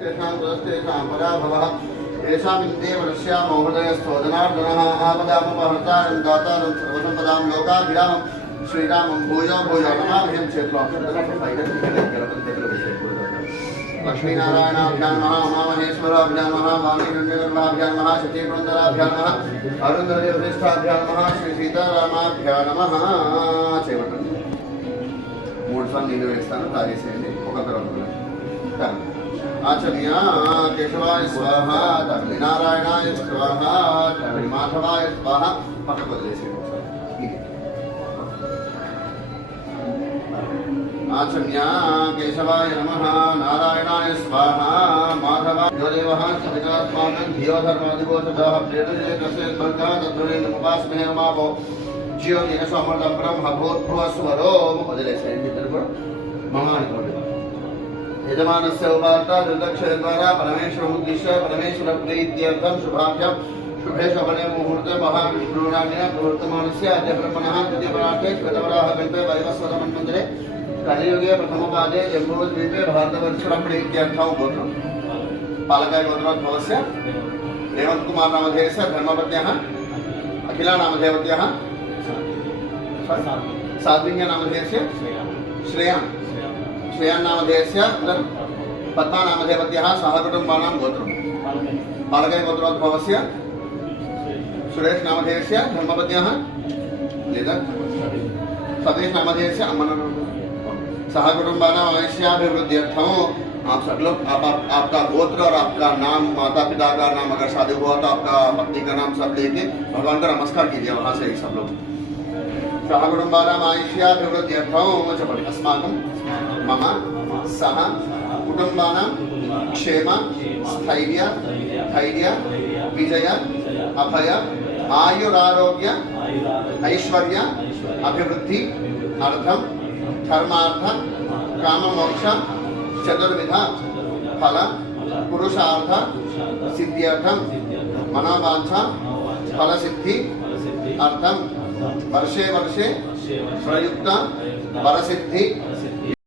तेषां पुरस्तेषां पराभवः येषामिन्द्रिये वनश्यामो हृदयस्थोदनार्दनः आपदामपहर्तारं दातारं सर्वसम्पदां लोकाभिरामं श्रीरामं भूयो भूयो नमामि लक्ष्मीनारायणाभ्यां नमः उमामहेश्वराभ्यां नमः वाणीगण्डगर्भाभ्यां नमः शचीपुरन्दराभ्यां नमः अरुन्धतीवशिष्ठाभ्यां नमः श्री सीतारामाभ्यां नमः చేయమంటారు మూడు సార్లు నీళ్ళు వేస్తాను తాగేసేయండి ఒక తర్వాత ఆచమ్య కేశవాయ స్వాహ తమిళ నారాయణాయ స్వాహ తమిళ మాధవాయ స్వాహ పక్కకు వదిలేసేయండి आचम्य केशवाय नमः नारायणाय स्वाहा माधवाय देवः सवितात्मानं धियो धर्मादिगोचरः प्रेरणे तस्य बर्का तद्वरे नमस्मे नमो जियो दिन समर्थ ब्रह्म भूतभुव स्वरो वदिलेసేయండి ఇద్దరు కూడా మహానికోండి యజమానస్య ఉపాత దుర్దక్ష ద్వారా పరమేశ్వర ఉద్దేశ్య పరమేశ్వర ప్రీత్యర్థం శుభాభ్యం शुभे शवने मुहूर्ते महाविष्णुराण्य प्रवर्तमानस्य अद्य ब्रह्मणः द्वितीयपरार्थे श्वेतवराह कल्पे वैवस्वत मन्वन्तरे कलियुगे प्रथमपादे जम्बूद्वीपे भारतवर्षं प्रीत्यर्थं गोत्रं पालकाय गोत्रोद्भवस्य रेवंत कुमार नामधेयस्य धर्मपत्न्यः अखिला नामधेयवत्यः साध्विन्य नामधेयस्य श्रेया नामधेयस्य पद्मा नामधेयवत्यः सहकुटुम्बानां गोत्रं पालकाय गोत्रोद्भवस्य सुरेश नामधेयस्य धर्मपत्न्यः లేదా सतीश नामधेयस्य अम्मन सहकुटुम्बानां आयुष्याभिवृद्ध्यर्थम आप सब लोग आपका गोत्र और आपका नाम माता पिता का नाम अगर शादी हुआ तो आपका पत्नी का नाम सब लेके भगवान का नमस्कार कीजिए वहां से सब लोग सहकुटुम्बानां आयुष्याभिवृद्ध्यर्थम अस्माकं मम सह कुटुम्बानां क्षेम स्थैर्य धैर्य विजय अभय आयुरारोग्य ऐश्वर्य अभिवृद्धि अर्थम धर्मार्थ काम मोक्ष चतुर्विध फल पुरुषार्थ सिद्ध्यर्थम मनोवांछा फल सिद्धि अर्थम वर्षे वर्षे प्रयुक्त वरसिद्धि